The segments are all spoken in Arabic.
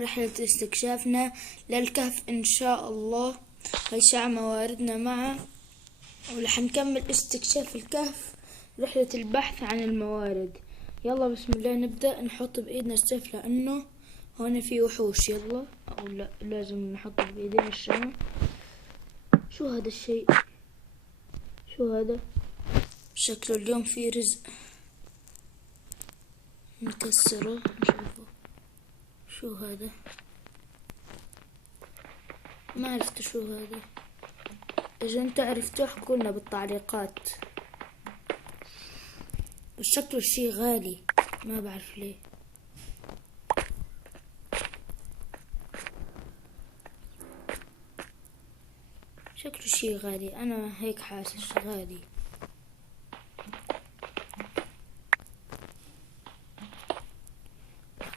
رحلة استكشافنا للكهف إن شاء الله، ويشع مواردنا معه، ورح نكمل استكشاف الكهف، رحلة البحث عن الموارد. يلا بسم الله نبدأ. نحط بإيدنا السيف لأنه هون في وحوش. يلا، أو لا، لازم نحط بإيدينا الشمع. شو هذا الشيء؟ شو هذا؟ شكله اليوم في رزق. نكسره نشوفه. شو هذا؟ ما عرفت شو هذا. إذا انت عرفتوا احكوا لنا بالتعليقات. بس شكله شي غالي، ما بعرف ليه. شكله شي غالي، انا هيك حاسس غالي.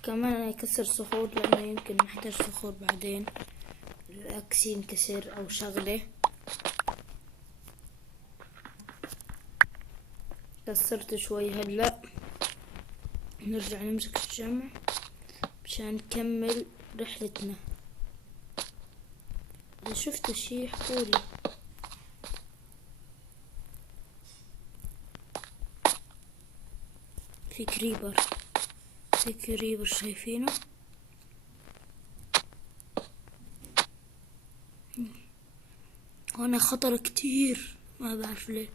كمان انا اكسر صخور لانه يمكن نحتاج صخور بعدين، العكس ينكسر او شغلة. كسرت شوي. هلا نرجع نمسك الشمع مشان نكمل رحلتنا. اذا شفتوا شي احكولي. في كريبر، في كريبر شايفينه؟ هنا خطر كتير، ما بعرف ليه.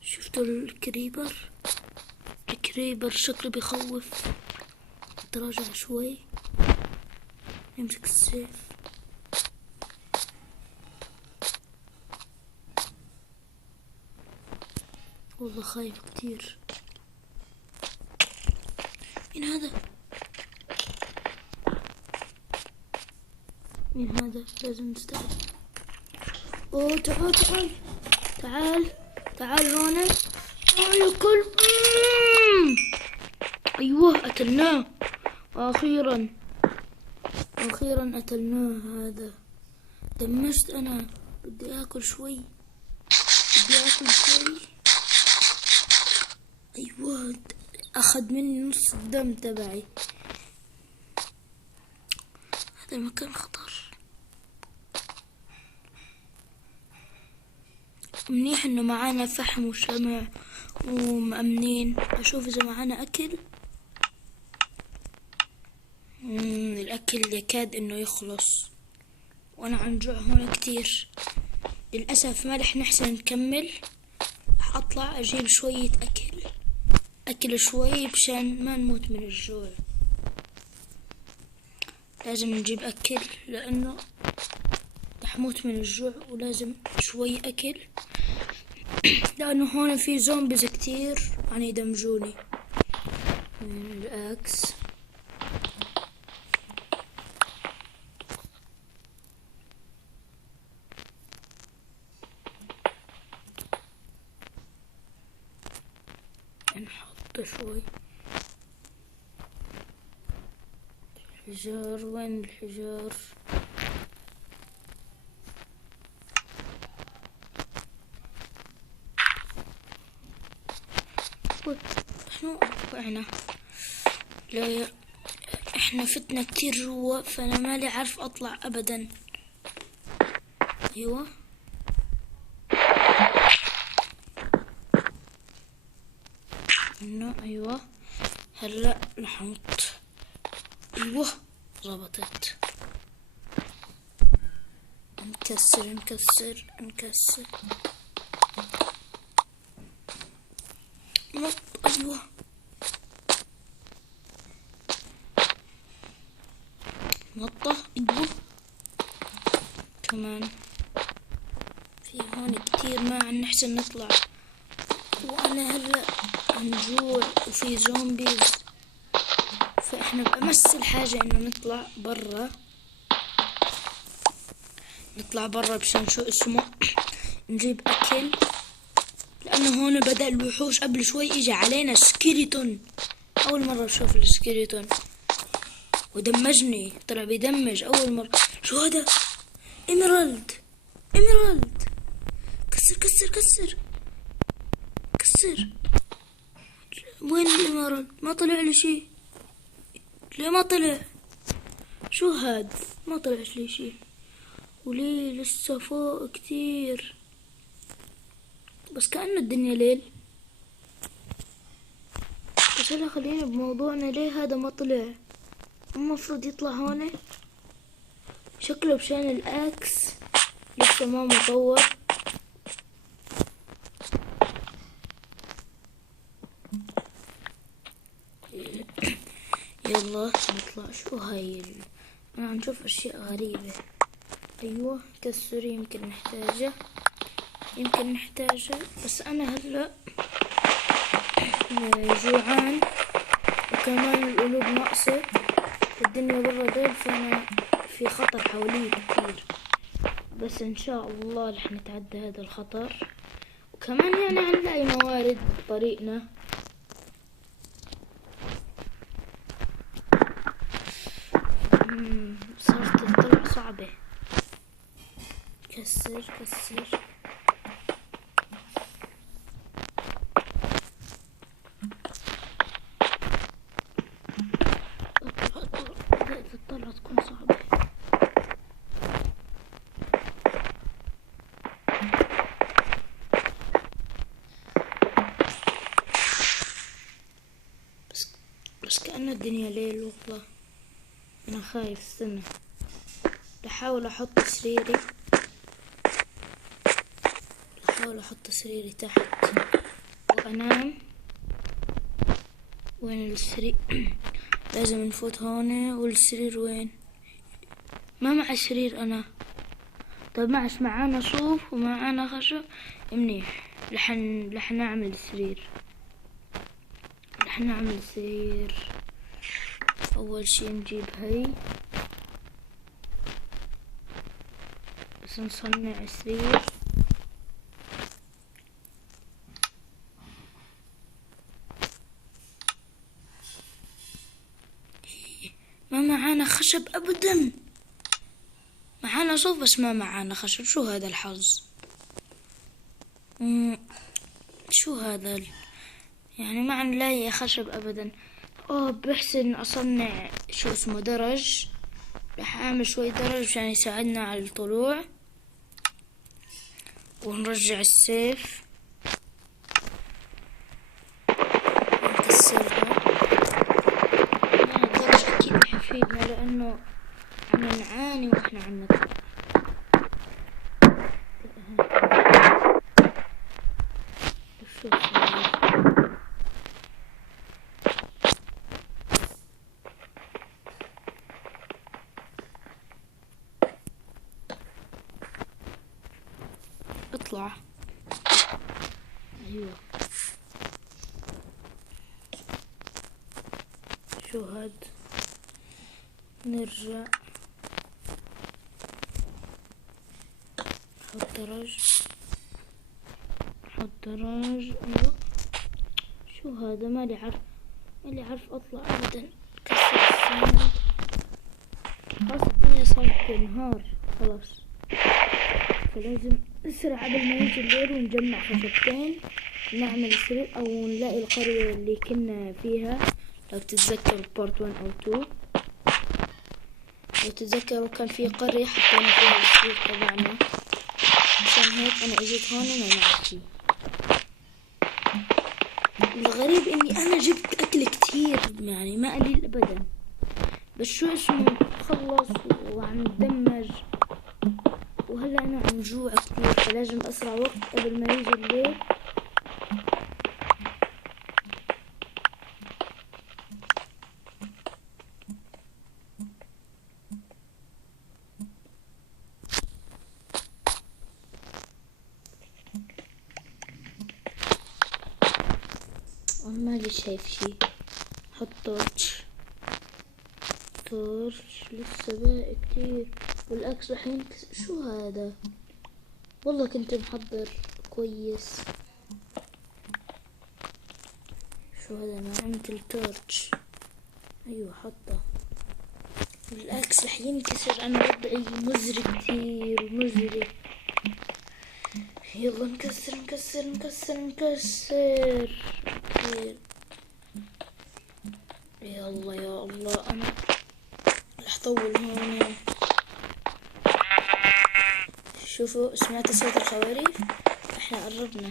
شفتوا الكريبر؟ الكريبر شكله بيخوف. نتراجع شوي، نمسك السيف. والله خايف كتير. مين هذا؟ مين هذا؟ لازم نستعد. اوه، تعال تعال تعال تعال هون. يا كلب. ايوه قتلناه. اخيرا قتلناه. هذا دمجت. انا بدي اكل شوي. ايوه، اخذ مني نص الدم تبعي. هذا المكان خطر. منيح انه معانا فحم وشمع ومأمنين. اشوف اذا معانا اكل. الاكل يكاد انه يخلص وانا عن جوع هون كتير. للاسف ما رح نحسن نكمل. رح اطلع اجيب شوية اكل شوي مشان ما نموت من الجوع. لازم نجيب اكل لانه رح موت من الجوع، ولازم شوي اكل لانه هون في زومبيز كتير عم يدمجوني. الاكس. نحط شوي الحجار. وين الحجار؟ احنا وقعنا. لا، احنا فتنا كتير جوا، فانا مالي عارف اطلع ابدا. ايوه، ايوه. هلا نحط. ايوه، ضبطت. نكسر نط. ايوه، نطة. ايوه، كمان في هون كتير ما عن نحسن نطلع. وانا هلا عن جوع وفي زومبيز، فاحنا بأمس الحاجة انه نطلع برا بشان شو اسمه نجيب اكل، لانه هون بدأ الوحوش. قبل شوي اجى علينا سكيلتون. اول مرة اشوف السكيلتون ودمجني. طلع بيدمج اول مرة. شو هذا؟ ايميرالد. كسر كسر. وين الإمارات؟ ما طلع لي شي. ليه ما طلع؟ شو هاد؟ ما طلعش لي شي، وليه لسه فوق كتير، بس كأنه الدنيا ليل. بس هلا خلينا بموضوعنا، ليه هذا ما طلع؟ المفروض يطلع هون. شكله بشان الأكس لسه ما مطور. يلا نطلع. شو هاي انا عم نشوف اشياء غريبة. ايوه كسر، يمكن نحتاجه، بس انا هلا جوعان، وكمان القلوب ناقصة، الدنيا برا ليل، فانا في خطر حوالي كتير، بس ان شاء الله رح نتعدى هذا الخطر، وكمان يعني هنلاقي موارد بطريقنا. صارت الطلع صعبة. كسر بدأت الطلعة تكون صعبة. بس كأنه الدنيا ليل والله. أنا خايف، استنى بحاول أحط سريري تحت وأنام. وين السرير؟ لازم نفوت هون. والسرير وين؟ ما معي سرير أنا. طيب معانا صوف ومعانا خشب، منيح. رح نعمل سرير. أول شي نجيب هاي، بس نصنع سرير. ما معانا خشب أبدا، معانا صوف بس ما معانا خشب. شو هذا الحظ؟ شو هذا يعني ما نلاقي خشب أبدا. بحسن أصنع شو اسمه درج. رح أعمل شوي درج عشان يساعدنا على الطلوع، ونرجع السيف ونكسرها. الدرج أكيد حيفيدنا لأنه عم نعاني وإحنا عم نطلع. اطلع. ايوه شو هاد؟ نرجع نحط درج. ايوه شو هذا؟ مالي عارف اطلع ابدا. كسر السند. خلاص الدنيا صارت تنهار خلاص، فلازم نسرع قبل ما يجي الليل ونجمع خشبتين نعمل سرير، او نلاقي القرية اللي كنا فيها. لو تتذكروا بارت 1 او 2، لو تتذكروا كان في قرية حطينا فيها السرير تبعنا. عشان هيك انا اجيت هون ما معي شي. الغريب اني انا جبت اكل كتير، يعني ما قليل ابدا، بس شو اسمه خلص وعم نتدمج، وهلا انا عم جوع كتير، فلازم اسرع وقت قبل ما يجي الليل. مالي شايف شي. حط تورش لسه باقي كتير، والاكس رح ينكسر. شو هذا؟ والله كنت محضر كويس. شو هذا؟ نعمة التورش. ايوه حطه. والاكس رح ينكسر. انا وضعي مزري كتير، مزري. يلا نكسر نكسر نكسر نكسر كثير. يلا يا الله انا رح طول هون. شوفوا سمعتوا صوت الخواريف؟ احنا قربنا.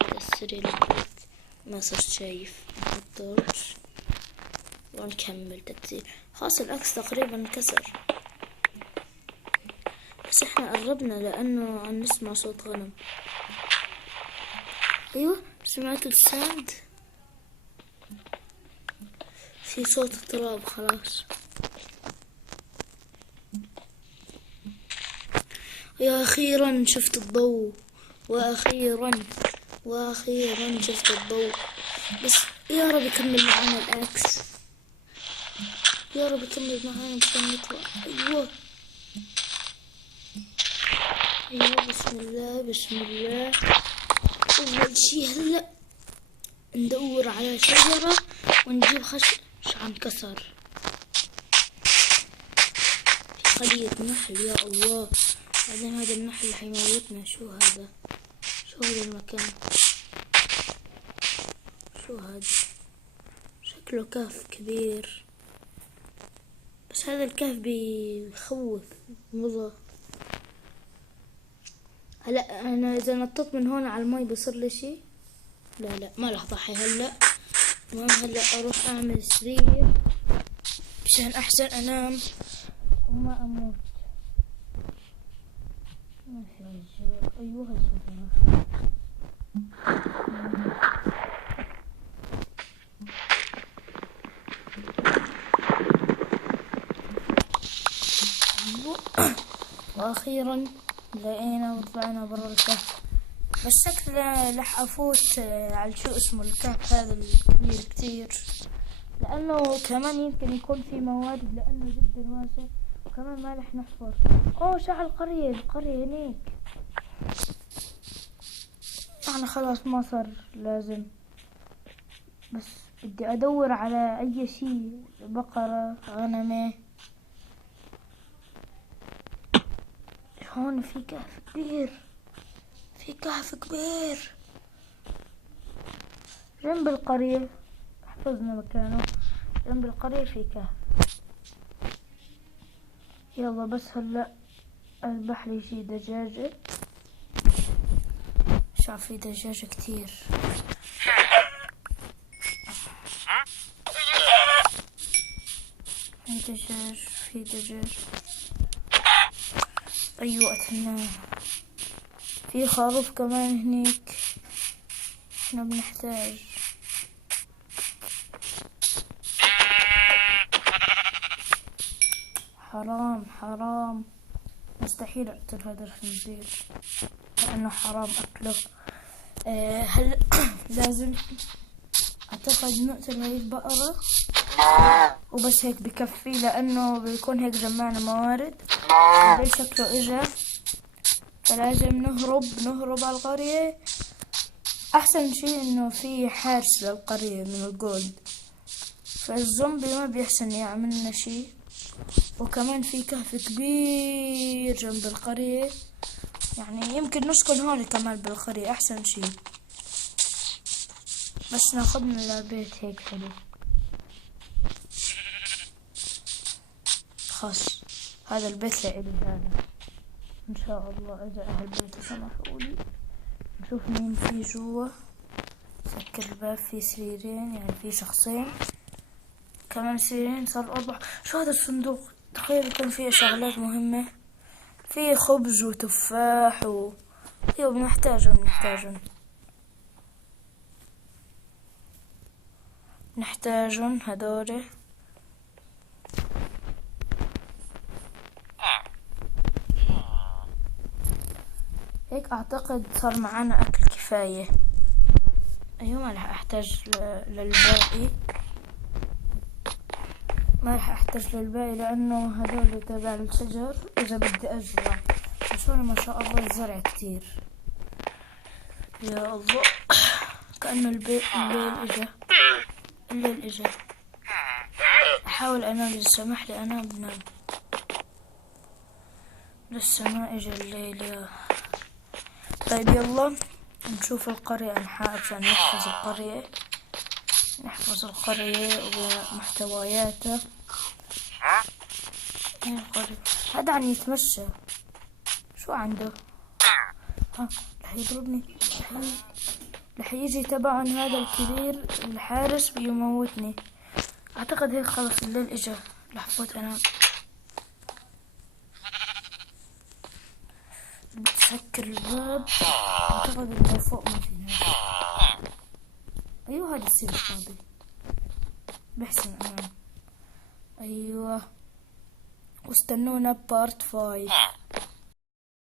كسري البيت ما صرت شايف الطرش ونكمل تكسير. خلاص العكس تقريبا انكسر، بس احنا قربنا لانه عم نسمع صوت غنم. ايوه سمعتوا الساند؟ في صوت التراب خلاص. يا اخيرا شفت الضوء، واخيرا شفت الضوء. بس يا رب يكمل معنا الاكس، يا رب يكمل معنا بدنا نطلع. ايوه ايوه بسم الله بسم الله. اول شي هلا ندور على شجرة ونجيب خشب. شو عم كسر؟ في خلية نحل يا الله. بعدين هذا النحل حيموتنا. شو هذا؟ شو هذا المكان؟ شو هذا؟ شكله كهف كبير، بس هذا الكهف بيخوف مضى. هلا انا اذا نطيت من هون على المي بصير لي شي؟ لا ما راح ضحي هلا. المهم هلا اروح اعمل سرير مشان احسن انام وما اموت. ما في رجال. ايوه الشجرة. واخيرا لقينا وطلعنا برا الكهف. بس شكله رح افوت على شو اسمه الكهف هذا الكبير كتير، لانه كمان يمكن يكون في موارد لانه جدا واسع، وكمان ما رح نحفر. اوه شعل القرية هنيك. انا خلاص ما صار لازم، بس بدي ادور على اي شي، بقرة غنمة. هون في كهف كبير، في كهف كبير جنب القرية. حفظنا مكانه جنب القرية في كهف. يلا بس هلا اذبح لي شي دجاجة. شاف في دجاجة كتير. في دجاج ايوه قتلناه. في خروف كمان هنيك. احنا بنحتاج حرام مستحيل اقتل هذا الخنزير لانه حرام اكله. هل لازم اعتقد نقتل هاي البقرة وبس هيك بكفي، لانه بيكون هيك جمعنا موارد. البيت شكله اجا، فلازم نهرب على القرية. احسن شي انه في حارس للقرية من الجولد، فالزومبي ما بيحسن يعملنا شي. وكمان في كهف كبير جنب القرية، يعني يمكن نسكن هون كمان بالقرية احسن شي. بس ناخدنا لبيت هيك حلو. خلاص هذا البيت لإلي هذا ان شاء الله. اذا اهل البيت سمحوا لي. نشوف مين في جوا. سكر الباب. في سريرين، يعني في شخصين كمان سريرين، صار 4. شو هذا الصندوق؟ تخيل يكون فيه شغلات مهمة. فيه خبز وتفاح ايوه بنحتاجن هدول. هيك اعتقد صار معنا اكل كفاية. ايوه ما راح احتاج للباقي. لانه هذول تبع الشجر اذا بدي ازرع. بس هون ما شاء الله الزرع كتير. يا الله كأنه الليل اجا. احاول انام اذا سمح لي انام بنام. لسه ما اجى الليل. طيب يلا نشوف القرية أنحاء عشان نحفظ القرية، نحفظ القرية ومحتوياتها. هاي القرية، هذا عم يتمشى، شو عنده؟ ها رح يضربني، رح يجي تبعهم هذا الكبير الحارس بيموتني. اعتقد هيك خلص الليل اجا، رح فوت انام. بتسكر الباب، اعتقد اللي فوق ما في ناس. ايوه هذا السيف فاضي، بحسن انام. ايوه واستنونا بارت 5.